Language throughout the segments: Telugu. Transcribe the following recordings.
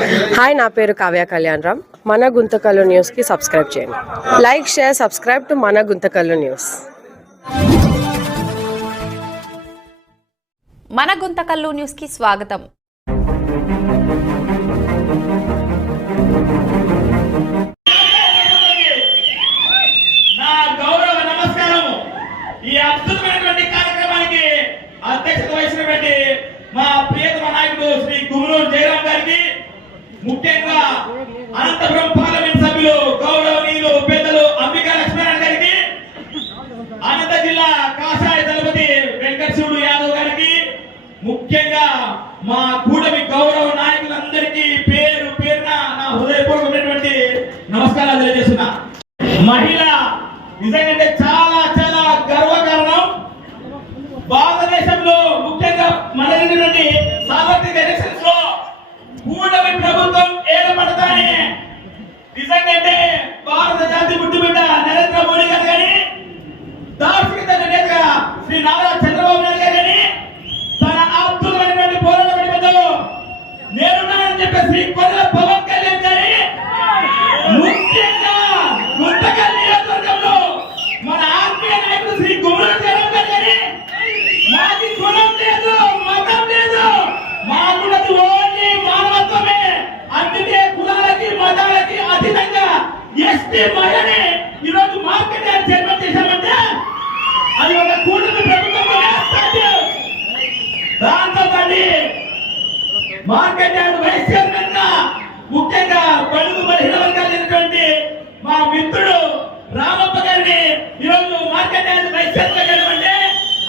హాయ్ నా పేరు కావ్య కళ్యాణ్ రామ్. మన గుంతకల్లు న్యూస్కి సబ్స్క్రైబ్ చేయండి. లైక్ షేర్ సబ్స్క్రైబ్ టు మన గుంతకల్లు న్యూస్. మన గుంతకల్లు న్యూస్కి స్వాగతం. నా గౌరవ నమస్కారము. ఈ అద్భుతమైనటువంటి కార్యక్రమానికి అధ్యక్షత వహించినటువంటి మా ప్రియతమ నాయకుడు శ్రీ గుమ్మనూరు జయరాం గారికి ముఖ్యంగా అనంతపురం పార్లమెంట్ సభ్యులు గౌరవనీయులు పెద్దలు అంబికా లక్ష్మీనారాయణ గారికి అనంత జిల్లా కాషాయ దళపతి వెంకటశివుడు యాదవ్ గారికి ముఖ్యంగా మా కూటమి గౌరవ నాయకులందరికీ పేరు పేరున నా హృదయపూర్వకమైనటువంటి నమస్కారాలు తెలియజేస్తున్నా. మహిళ నిజంగా చాలా చాలా గర్వకారణం. భారతదేశంలో ముఖ్యంగా మన సార్వత్రిక ఎలక్షన్స్ కూటమి ప్రభుత్వం ఏర్పడతానే. నిజంగా భారత జాతి ముట్టుబిడ్డ నరేంద్ర మోడీ గారు కానీ దార్శనికత నేతగా శ్రీ నారా చంద్రబాబు నాయుడు గారు కానీ తన అద్భుతమైనటువంటి పోరాట పడిపోతూ నేనున్నానని చెప్పే శ్రీ కొర్రెల పవన్ కూటమి ప్రభుత్వంలోనే దాంతో తల్లి మార్కెట్ యార్డ్ వైస్ చైర్మన్గా ముఖ్యంగా బడుగు బలహీన వర్గాలైనటువంటి మా మిత్రుడు రామప్ప గారిని ఈరోజు మార్కెట్ యార్డ్ వైస్ చైర్మన్ చేయడం అంటే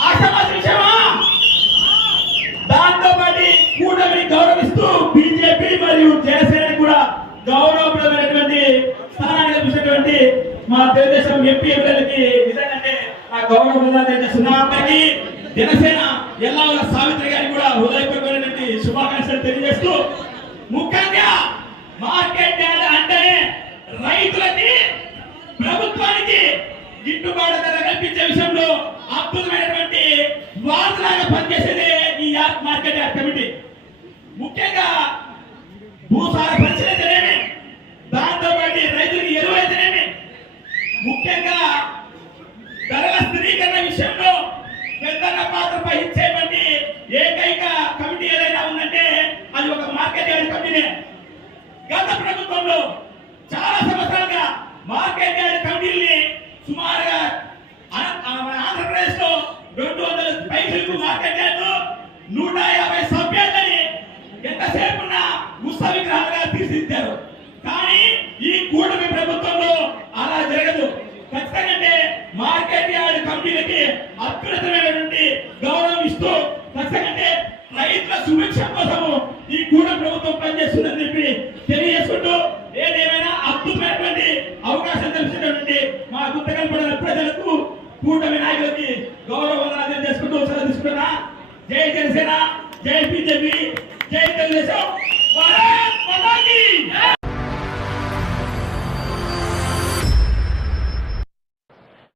ఆశామాస విషయమా? దాంతో పాటు కూటమిని గౌరవిస్తూ బీజేపీ మరియు జనసేన కూడా గౌరవప్రదమైనటువంటి స్థానాన్ని కల్పించినటువంటి మా తెలుగుదేశం ఎంపీ ఎమ్మెల్యేలకి నిజంగా గౌరవ తెలియజేస్తున్నా అందరికీ జనసేన ఎల్లాల సావిత్రి గారికి కూడా హృదయపూర్వకమైనటువంటి శుభాకాంక్షలు తెలియజేస్తూ ముఖ్యంగా మార్కెట్ యార్డ్ అంటేనే రైతులకి ప్రభుత్వానికి గిట్టుబాటు ధర కల్పించే విషయంలో అద్భుతమైనటువంటి వార్తలాగా పనిచేసేదే ఈ మార్కెట్ యార్డ్ కమిటీ. ముఖ్యంగా భూసార పరిశీలించలేమి దాంతో పాటు రైతులకు ఎరువు అయితేనేమి ముఖ్యంగా స్థిరీకరణ విషయంలో పెద్దన్న పాత్ర వహించేటువంటి ఏకైక కమిటీ ఏదైనా ఉందంటే అది ఒక మార్కెట్ యార్డ్ కమిటీనే గత ప్రభుత్వంలో చాలా సంవత్సరాలుగా మార్కెట్ యార్డ్ కమిటీల్ని సుమారుగా ఆంధ్రప్రదేశ్లో రెండు వందల పైసలకు మార్కెట్ యార్డ్ నూట ఇస్తూ ఖచ్చితంగా రైతుల సుభిక్ష కోసము ఈ కూడ ప్రభుత్వం పనిచేస్తుందని చెప్పి తెలియజేసుకుంటూ ఏదేమైనా అద్భుతమైనటువంటి అవకాశం తెలిసినటువంటి మా గుర్తకల్పడ ప్రజలకు కూటమి నాయకులకి గౌరవ గౌరవం చేసుకుంటూ సెలవు తీసుకుంటున్నా. జై జనసేన జై బీజేపీ.